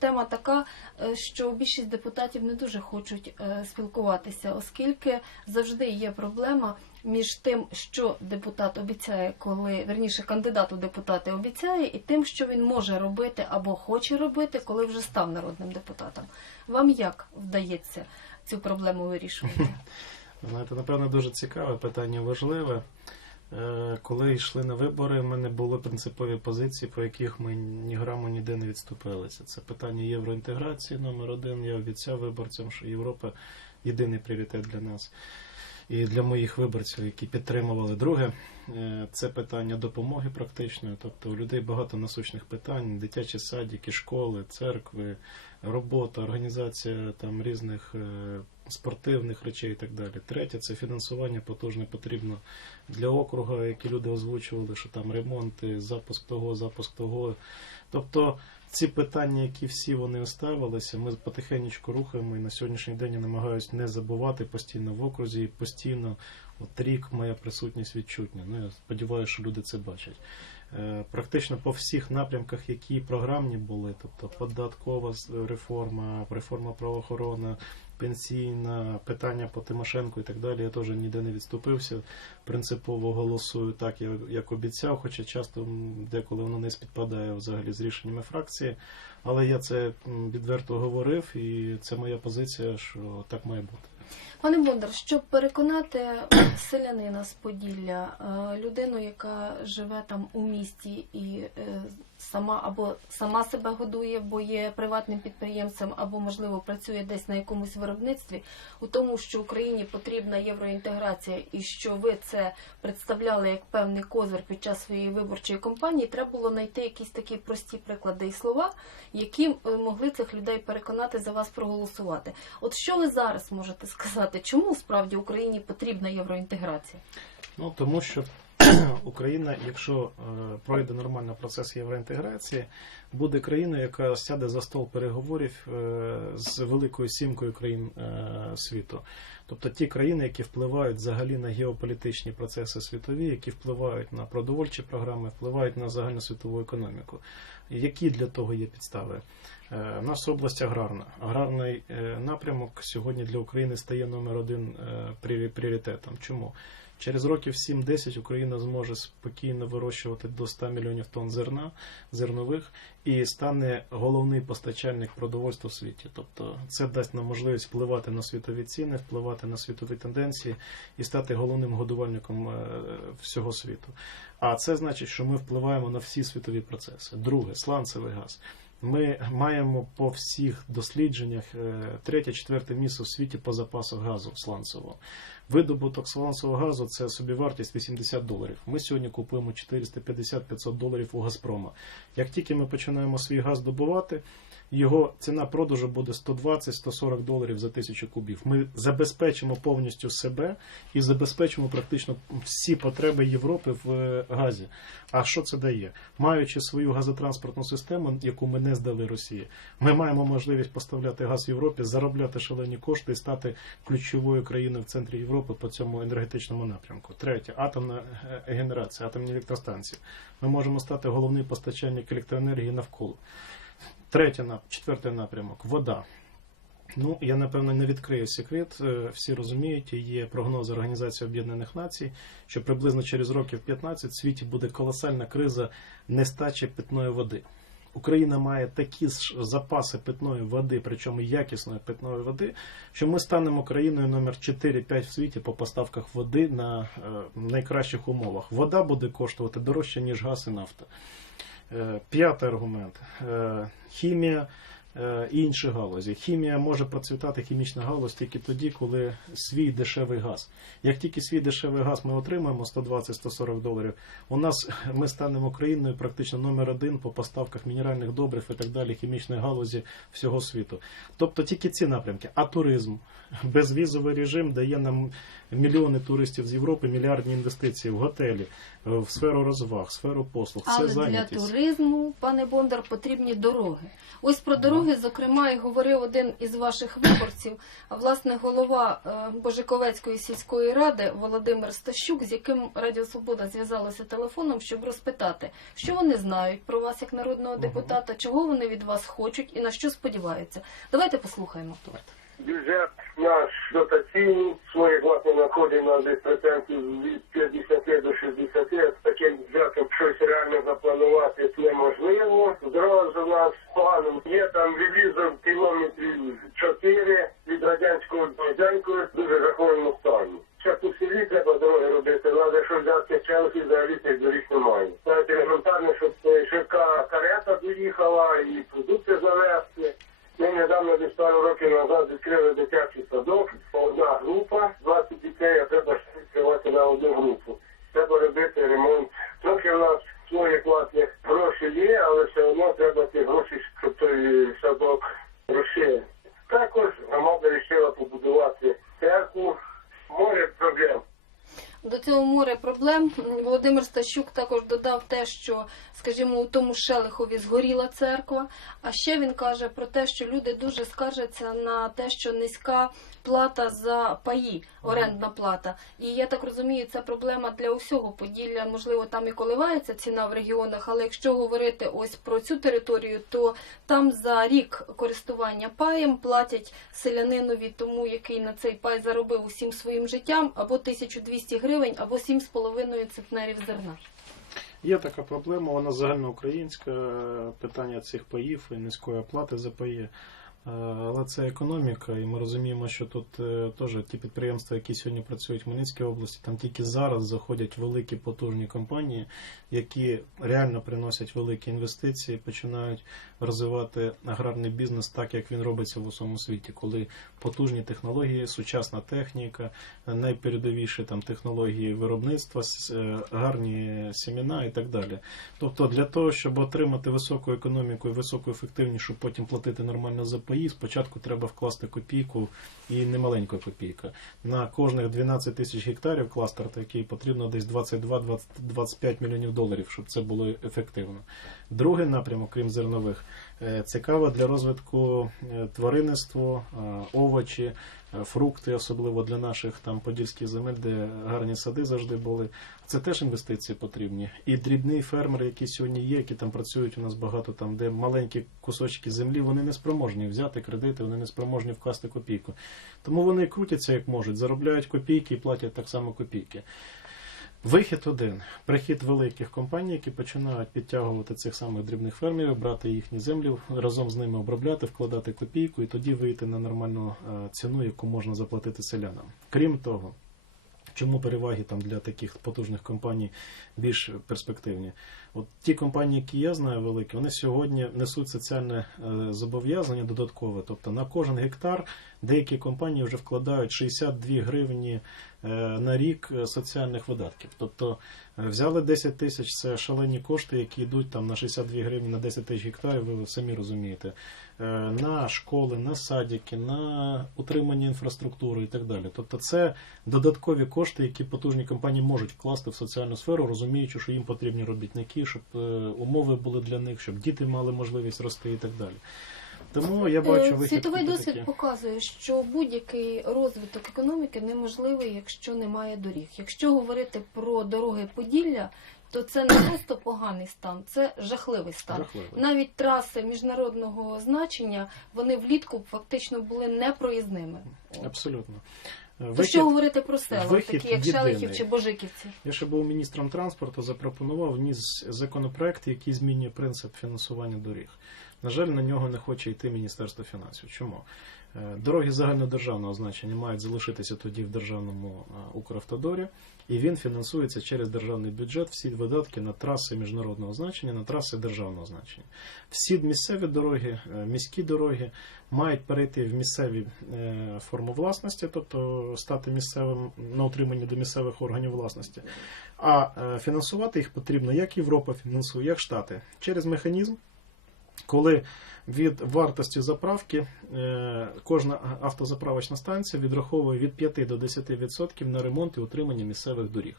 Тема така, е, що більшість депутатів не дуже хочуть е, спілкуватися, оскільки завжди є проблема між тим, що депутат обіцяє, коли верніше кандидат у депутати обіцяє, і тим, що він може робити або хоче робити, коли вже став народним депутатом. Вам як вдається цю проблему вирішувати? Знаєте, напевно, дуже цікаве питання важливе. Е, Коли йшли на вибори, в мене були принципові позиції, по яких ми ні граму ніде не відступилися. Це питання євроінтеграції номер один. Я обіцяв виборцям, що Європа єдиний пріоритет для нас і для моїх виборців, які підтримували. Друге, е, це питання допомоги практичної. Тобто у людей багато насущних питань: дитячі садики, школи, церкви, робота, організація там різних е, спортивних речей і так далі. Третє це фінансування потужне потрібно для округа, які люди озвучували, що там ремонти, запуск того, запуск того. Тобто ці питання, які всі вони оставилися, ми потихеньку рухаємо і на сьогоднішній день я намагаюся не забувати постійно в окрузі і постійно от рік моя присутність відчутня. Ну я сподіваюся, що люди це бачать. Е, Практично по всіх напрямках, які програмні були, тобто податкова реформа, реформа правоохорона, пенсійна, питання по Тимошенку і так далі, я теж ніде не відступився. Принципово голосую так, як обіцяв, хоча часто деколи воно не співпадає взагалі з рішеннями фракції. Але я це відверто говорив, і це моя позиція, що так має бути. Пане Бондар, щоб переконати селянина з Поділля, е, людину, яка живе там у місті і е, сама або сама себе годує, бо є приватним підприємцем, або можливо працює десь на якомусь виробництві, у тому, що Україні потрібна євроінтеграція, і що ви це представляли як певний козир під час своєї виборчої кампанії, треба було знайти якісь такі прості приклади і слова, які е, могли цих людей переконати за вас проголосувати. От що ви зараз можете сказати, чому справді Україні потрібна євроінтеграція? Ну тому що Україна, якщо е, пройде нормально процес євроінтеграції, буде країною, яка сяде за стол переговорів е, з великою сімкою країн е, світу. Тобто ті країни, які впливають взагалі на геополітичні процеси світові, які впливають на продовольчі програми, впливають на загальносвітову економіку. Які для того є підстави? Нас область аграрна. Аграрний напрямок сьогодні для України стає номер один пріоритетом. Чому? Через років 7-10 Україна зможе спокійно вирощувати до 100 мільйонів тонн зерна зернових і стане головний постачальник продовольства в світі. Тобто це дасть нам можливість впливати на світові ціни, впливати на світові тенденції і стати головним годувальником е, всього світу. А це значить, що ми впливаємо на всі світові процеси. Друге, сланцевий газ. Ми маємо по всіх дослідженнях е, третє, четверте місце в світі по запасу газу сланцевого. Видобуток сланцевого газу це собівартість 80 доларів. Ми сьогодні купуємо 450-500 доларів у Газпрома. Як тільки ми починаємо свій газ добувати, його ціна продажу буде 120-140 доларів за тисячу кубів. Ми забезпечимо повністю себе і забезпечимо практично всі потреби Європи в е, газі. А що це дає? Маючи свою газотранспортну систему, яку ми не здали Росії, ми маємо можливість поставляти газ Європі, заробляти шалені кошти і стати ключовою країною в центрі Європи по цьому енергетичному напрямку. Третє атомна е, генерація, атомні електростанції. Ми можемо стати головним постачальник електроенергії навколо. Третє четвертий напрямок вода. Ну, я напевно не відкрию секрет. Е, Всі розуміють, є прогнози Організації Об'єднаних Націй, що приблизно через років 15 в світі буде колосальна криза нестачі питної води. Україна має такі ж запаси питної води, причому якісної питної води, що ми станемо країною номер 4-5 в світі по поставках води на е, найкращих умовах. Вода буде коштувати дорожче, ніж газ і нафта. Е, П'ятий аргумент. Е, Хімія е, і інші галузі. Хімія може процвітати хімічна галузь тільки тоді, коли свій дешевий газ. Як тільки свій дешевий газ ми отримаємо 120-140 доларів, у нас ми станемо країною практично номер один по поставках мінеральних добрив і так далі, хімічної галузі всього світу. Тобто тільки ці напрямки. А туризм, безвізовий режим дає нам мільйони туристів з Європи, мільярдні інвестиції в готелі, е, в сферу розваг, сферу послуг. Це Але для туризму, пане Бондар, потрібні дороги. Ось про дороги, зокрема, і говорив один із ваших виборців, власне голова е, Божиковецької сільської ради Володимир Стащук, з яким Радіо Свобода зв'язалося телефоном, щоб розпитати, що вони знають про вас як народного депутата, чого вони від вас хочуть і на що сподіваються. Давайте послухаємо. Давайте. Бюджет наш дотаційний, своїх власне на десь процентів від 50 до 60. З таким бюджетом щось реально запланувати неможливо. Дорога у нас погано. Є там відрізок кілометрів 4 від радянського до дуже жахливому стані. Ще по селі треба дороги робити, треба що взяти челки, взагалі цих доріг немає. Навіть елементарно, щоб е, швидка карета доїхала і продукти завезти. Ми недавно десь пару років назад відкрили дитячий садок, одна група, 20 дітей, а треба ще відкривати на одну групу. Треба робити ремонт. Трохи в нас своїх власних грошей є, але все одно треба ті гроші, щоб той садок розширити. Також громада вирішила побудувати церкву. Море проблем. До цього моря проблем Володимир Стащук також додав те, що, скажімо, у тому Шелихові згоріла церква. А ще він каже про те, що люди дуже скаржаться на те, що низька плата за паї, орендна плата. І я так розумію, це проблема для усього Поділля. Можливо, там і коливається ціна в регіонах, але якщо говорити ось про цю територію, то там за рік користування паєм платять селянинові, тому який на цей пай заробив усім своїм життям, або 1200 гривень, або 7,5 центнерів зерна. Є така проблема, вона загальноукраїнська, е, питання цих паїв і низької оплати за паї. Е, Але це економіка, і ми розуміємо, що тут е, теж ті підприємства, які сьогодні працюють в Хмельницькій області, там тільки зараз заходять великі потужні компанії, які реально приносять великі інвестиції, починають розвивати аграрний бізнес так, як він робиться в усьому світі, коли потужні технології, сучасна техніка, найпередовіші там технології виробництва, е, гарні сімена і так далі. Тобто для того, щоб отримати високу економіку і високу ефективність, щоб потім платити нормально за паї, спочатку треба вкласти копійку і немаленька копійка. На кожних 12 тисяч гектарів кластер такий потрібно десь 22-25 мільйонів доларів, щоб це було ефективно. Другий напрямок, крім зернових, е, цікаво для розвитку е, тваринництво, е, овочі, фрукти, особливо для наших там подільських земель, де гарні сади завжди були. Це теж інвестиції потрібні. І дрібні фермери, які сьогодні є, які там працюють у нас багато, там де маленькі кусочки землі, вони не спроможні взяти кредити, вони не спроможні вкласти копійку. Тому вони крутяться як можуть, заробляють копійки і платять так само копійки. Вихід один прихід великих компаній, які починають підтягувати цих самих дрібних фермерів, брати їхні землі, разом з ними обробляти, вкладати копійку і тоді вийти на нормальну е, ціну, яку можна заплатити селянам. Крім того, чому переваги там для таких потужних компаній більш перспективні? От ті компанії, які я знаю великі, вони сьогодні несуть соціальне е, зобов'язання додаткове. Тобто на кожен гектар деякі компанії вже вкладають 62 гривні е, на рік е, соціальних видатків. Тобто взяли 10 тисяч, це шалені кошти, які йдуть там на 62 гривні на 10 тисяч гектарів, ви самі розумієте, на школи, на садики, на утримання інфраструктури і так далі. Тобто це додаткові кошти, які потужні компанії можуть вкласти в соціальну сферу, розуміючи, що їм потрібні робітники, щоб е, умови були для них, щоб діти мали можливість рости і так далі. Тому я бачу Е, вихід. Світовий досвід такий. показує, що будь-який розвиток економіки неможливий, якщо немає доріг. Якщо говорити про дороги Поділля, то це не просто поганий стан, це жахливий стан. Жахливо. Навіть траси міжнародного значення вони влітку фактично були непроїзними. Абсолютно. Е, То що говорити про села, такі як єдиний. Шелихів чи Божиківці? я ще був міністром транспорту, запропонував вніс законопроект, який змінює принцип фінансування доріг. На жаль, на нього не хоче йти Міністерство фінансів. Чому? Е, Дороги загальнодержавного значення мають залишитися тоді в державному е, Укравтодорі, і він фінансується через державний бюджет всі видатки на траси міжнародного значення, на траси державного значення. Всі місцеві дороги, е, міські дороги мають перейти в місцеві форму власності, тобто стати місцевим на утриманні до місцевих органів власності. А фінансувати їх потрібно як Європа фінансує, як Штати, через механізм, коли від вартості заправки е, кожна автозаправочна станція відраховує від 5 до 10% на ремонт і утримання місцевих доріг.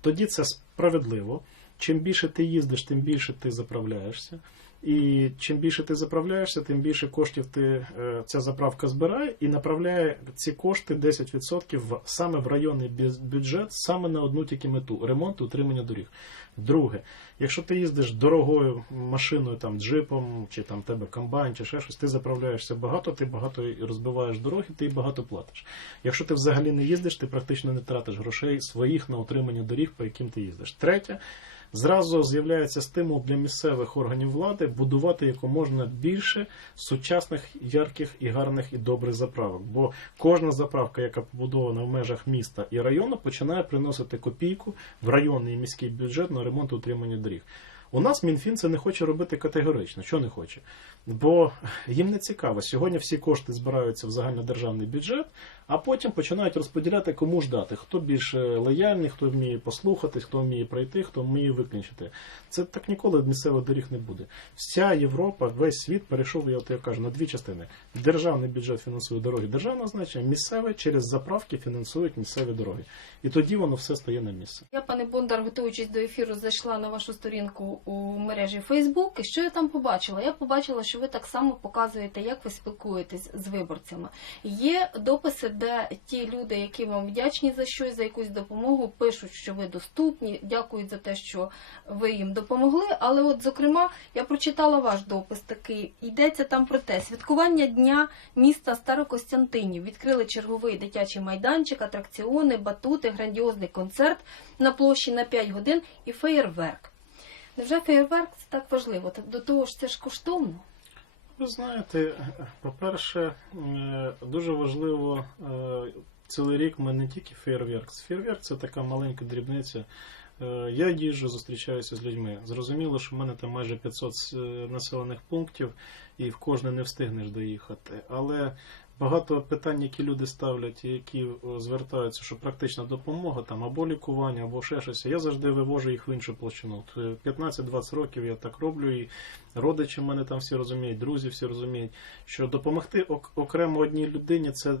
Тоді це справедливо. Чим більше ти їздиш, тим більше ти заправляєшся. І чим більше ти заправляєшся, тим більше коштів ти е, ця заправка збирає і направляє ці кошти 10% в, саме в районний бюджет, саме на одну тільки мету ремонт і утримання доріг. Друге, якщо ти їздиш дорогою машиною, там джипом, чи там тебе комбайн, чи ще щось, ти заправляєшся багато, ти багато розбиваєш дороги, ти багато платиш. Якщо ти взагалі не їздиш, ти практично не тратиш грошей своїх на утримання доріг, по яким ти їздиш. Третє, зразу з'являється стимул для місцевих органів влади будувати якомога більше сучасних, ярких і гарних і добрих заправок. Бо кожна заправка, яка побудована в межах міста і району, починає приносити копійку в районний і міський бюджет на ремонт і утримання доріг. У нас Мінфін це не хоче робити категорично. Що не хоче? Бо їм не цікаво. Сьогодні всі кошти збираються в загальнодержавний бюджет, а потім починають розподіляти, кому ж дати. Хто більш лояльний, хто вміє послухатись, хто вміє пройти, хто вміє виключити. Це так ніколи місцевих доріг не буде. Вся Європа, весь світ перейшов, я от я кажу, на дві частини. Державний бюджет фінансує дороги державного значення, місцеве через заправки фінансують місцеві дороги. І тоді воно все стає на місце. Я, пане Бондар, готуючись до ефіру, зайшла на вашу сторінку у мережі Фейсбук. І що я там побачила? Я побачила, що ви так само показуєте, як ви спілкуєтесь з виборцями. Є дописи, де ті люди, які вам вдячні за щось, за якусь допомогу, пишуть, що ви доступні, дякують за те, що ви їм допомогли. Але, от, зокрема, я прочитала ваш допис такий. Йдеться там про те: святкування дня міста Старокостянтинів. Відкрили черговий дитячий майданчик, атракціони, батути, грандіозний концерт на площі на 5 годин і феєрверк. Невже феєрверк це так важливо? До того ж це ж коштовно. Ви знаєте, по-перше, е, дуже важливо е, цілий рік ми не тільки фейерверк. Фейерверк це така маленька дрібниця. Е, Я їжджу, зустрічаюся з людьми. Зрозуміло, що в мене там майже 500 е, населених пунктів, і в кожне не встигнеш доїхати. Але багато питань, які люди ставлять, які е, звертаються, що практична допомога там або лікування, або ще щось. Я завжди вивожу їх в іншу площину. От, е, 15-20 років я так роблю, і родичі мене там всі розуміють, друзі всі розуміють, що допомогти окремо одній людині це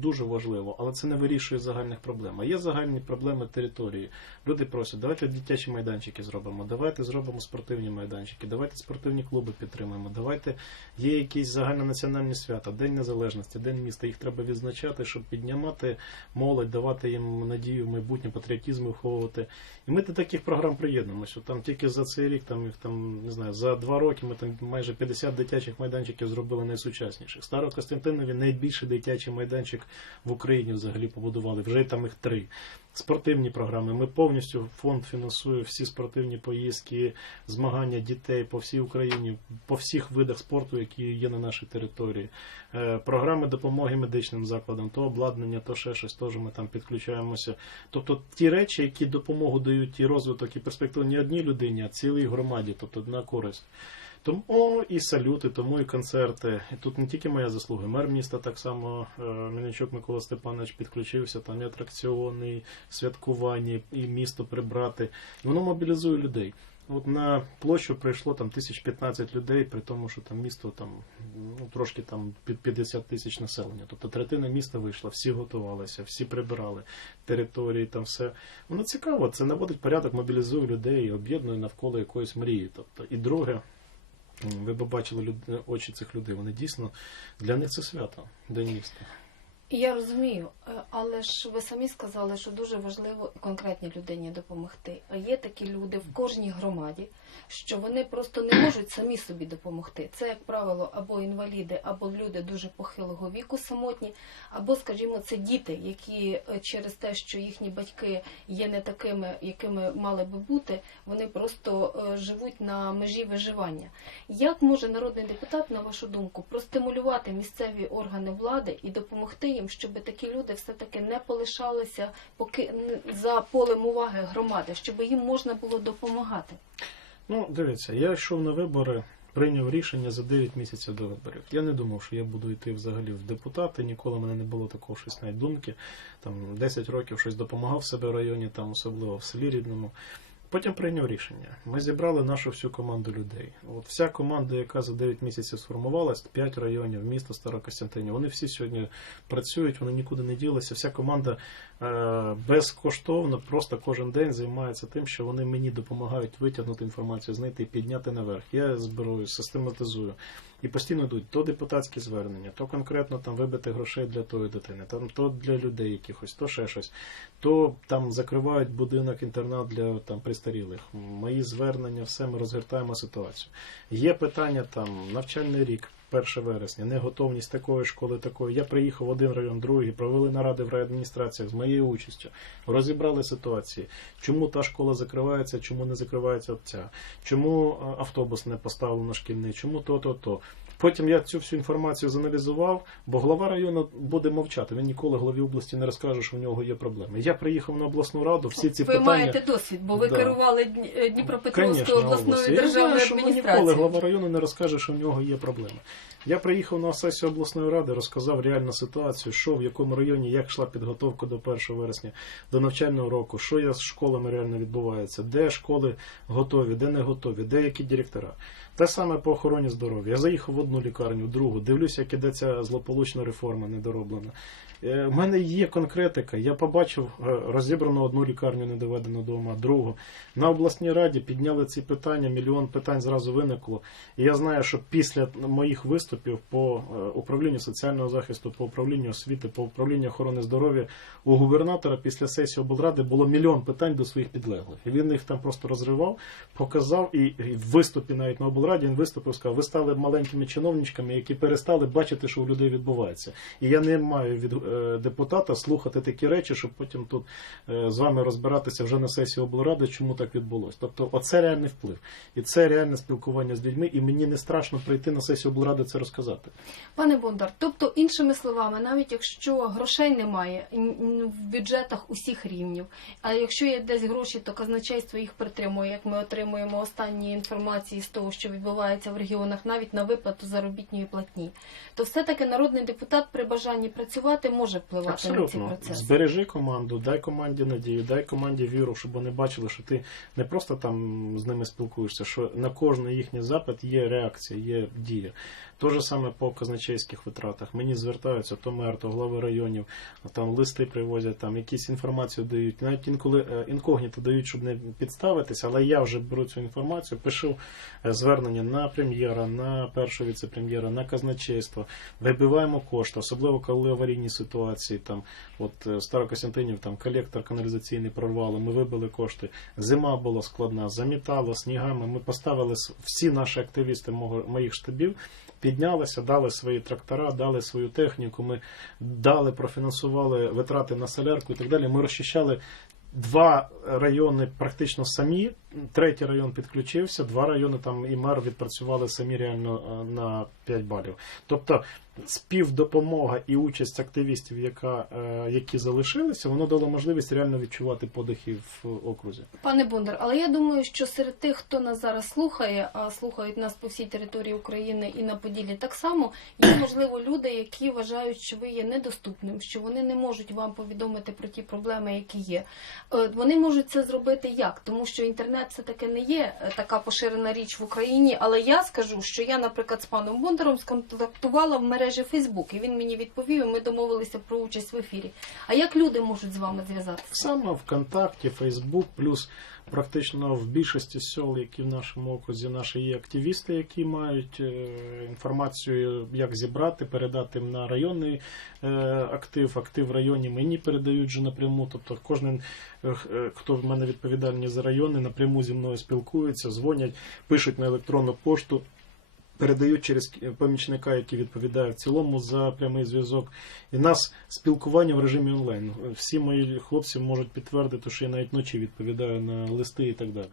дуже важливо, але це не вирішує загальних проблем. А є загальні проблеми території. Люди просять, давайте дитячі майданчики зробимо, давайте зробимо спортивні майданчики, давайте спортивні клуби підтримаємо, давайте є якісь загальнонаціональні свята, День Незалежності, День міста. Їх треба відзначати, щоб піднімати молодь, давати їм надію в майбутнє, патріотизм виховувати. І ми до таких програм приєднуємося. Там тільки за цей рік, там їх там не знаю, за два роки ми там майже 50 дитячих майданчиків зробили найсучасніших. Старокостянтинові найбільший дитячий майданчик в Україні взагалі побудували. Вже там їх три. Спортивні програми. Ми повністю фонд фінансує всі спортивні поїздки, змагання дітей по всій Україні, по всіх видах спорту, які є на нашій території. Е, Програми допомоги медичним закладам, то обладнання, то ще щось, теж ми там підключаємося. Тобто ті речі, які допомогу дають і розвиток, і перспективу не одній людині, а цілій громаді, тобто на користь. Тому і салюти, тому і концерти. І тут не тільки моя заслуга. Мер міста так само е, Мельничук Микола Степанович підключився, там і атракціони, і святкування, і місто прибрати. І воно мобілізує людей. От на площу прийшло там тисяч 15 людей, при тому, що там місто там ну трошки там під 50 тисяч населення. Тобто третина міста вийшла, всі готувалися, всі прибирали території, там все. Воно цікаво, це наводить порядок, мобілізує людей, об'єднує навколо якоїсь мрії. Тобто, і друге, ви б бачили очі цих людей. Вони дійсно для них це свято, день міста. Я розумію, е, але ж ви самі сказали, що дуже важливо конкретній людині допомогти. А є такі люди в кожній громаді, що вони просто не можуть самі собі допомогти. Це, як правило, або інваліди, або люди дуже похилого віку самотні, або, скажімо, це діти, які е, через те, що їхні батьки є не такими, якими мали би бути, вони просто е, живуть на межі виживання. Як може народний депутат, на вашу думку, простимулювати місцеві органи влади і допомогти їм, щоб такі люди все-таки не полишалися поки за полем уваги громади, щоб їм можна було допомагати? Ну, дивіться, я йшов на вибори, прийняв рішення за 9 місяців до виборів. Я не думав, що я буду йти взагалі в депутати. Ніколи в мене не було такого щось навіть думки. Там 10 років щось допомагав себе в районі, там особливо в селі рідному. Потім прийняв рішення. Ми зібрали нашу всю команду людей. От вся команда, яка за 9 місяців сформувалась, 5 районів, міста Старокостянтинів, вони всі сьогодні працюють, вони нікуди не ділися. Вся команда безкоштовно, просто кожен день займаються тим, що вони мені допомагають витягнути інформацію, знайти, підняти наверх. Я зберу, систематизую. І постійно йдуть то депутатські звернення, то конкретно там вибити грошей для тої дитини, там то для людей якихось, то ще щось, то там закривають будинок інтернат для там пристарілих. Мої звернення, все ми розгортаємо ситуацію. Є питання там навчальний рік. 1 вересня, неготовність такої школи, такої. Я приїхав в один район, другий, провели наради в райадміністраціях з моєю участю, розібрали ситуації, чому та школа закривається, чому не закривається ця, чому е, автобус не поставлено шкільний, чому то, то, то. Потім я цю всю інформацію заналізував, бо глава району буде мовчати. Він ніколи голові області не розкаже, що в нього є проблеми. Я приїхав на обласну раду, всі ці ви питання. маєте досвід, бо ви Да. керували е, Дніпропетровською обласною області. Державною що ніколи адміністрацією. глава району не розкаже, що в нього є проблеми. Я приїхав на сесію обласної ради, розказав реальну ситуацію, що в якому районі, як йшла підготовка до 1 вересня, до навчального року, що я з школами реально відбувається, де школи готові, де не готові, де які директора. Те саме по охороні здоров'я. Я заїхав в одну лікарню, в другу, дивлюся, як ідеться злополучна реформа недороблена. Е, У мене є конкретика. Я побачив е, розібрану одну лікарню, не доведену до ума, другу. На обласній раді підняли ці питання, мільйон питань зразу виникло. І я знаю, що після моїх виступів по е, управлінню соціального захисту, по управлінню освіти, по управлінню охорони здоров'я у губернатора після сесії облради було мільйон питань до своїх підлеглих. І він їх там просто розривав, показав, і, в виступі навіть на облраді він виступив, сказав, ви стали маленькими чиновничками, які перестали бачити, що у людей відбувається. І я не маю від е, депутата слухати такі речі, щоб потім тут е, з вами розбиратися вже на сесії облради, чому так відбулося. Тобто, оце реальний вплив. І це реальне спілкування з людьми, і мені не страшно прийти на сесію облради це розказати. Пане Бондар, тобто, іншими словами, навіть якщо грошей немає в бюджетах усіх рівнів, а якщо є десь гроші, то казначейство їх притримує, як ми отримуємо останні інформації з того, що відбувається в регіонах, навіть на виплату заробітної платні, то все-таки народний депутат при бажанні працювати може впливати на ці Абсолютно. процеси. Збережи команду, дай команді надію, дай команді віру, щоб вони бачили, що ти не просто там з ними спілкуєшся, що на кожний їхній запит є реакція, є дія. То же саме по казначейських витратах. Мені звертаються то мер, то глави районів, там листи привозять, там якісь інформацію дають. Навіть інколи е, інкогніто дають, щоб не підставитися, але я вже беру цю інформацію, пишу е, звернення на прем'єра, на першого віце-прем'єра, на казначейство, вибиваємо кошти, особливо коли аварійні ситуації. Там от е, Старокостянтинів там колектор каналізаційний прорвало, ми вибили кошти. Зима була складна, замітало снігами. Ми поставили всі наші активісти моїх штабів. Піднялися, дали свої трактора, дали свою техніку. Ми дали, профінансували витрати на солярку і так далі. Ми розчищали два райони практично самі. Третій район підключився, два райони там і мер відпрацювали самі реально е, на 5 балів. Тобто співдопомога і участь активістів, яка, е, які залишилися, воно дало можливість реально відчувати подихи в окрузі. Пане Бондар, але я думаю, що серед тих, хто нас зараз слухає, а слухають нас по всій території України і на Поділлі так само, є можливо люди, які вважають, що ви є недоступним, що вони не можуть вам повідомити про ті проблеми, які є. Е, Вони можуть це зробити як? Тому що інтернет все таки не є е, така поширена річ в Україні. Але я скажу, що я, наприклад, з паном Бондаром сконтактувала в мережі Фейсбук, і він мені відповів, і ми домовилися про участь в ефірі. А як люди можуть з вами зв'язатися? Саме ВКонтакті, Фейсбук, плюс практично в більшості сел, які в нашому окрузі, наші є активісти, які мають е, інформацію, як зібрати, передати на районний е, актив. Актив в районі мені передають вже напряму. Тобто кожен, е, хто в мене відповідальний за райони, напряму зі мною спілкуються, дзвонять, пишуть на електронну пошту. Передають через помічника, який відповідає в цілому за прямий зв'язок. І нас спілкування в режимі онлайн. Всі мої хлопці можуть підтвердити, що я навіть ночі відповідаю на листи і так далі.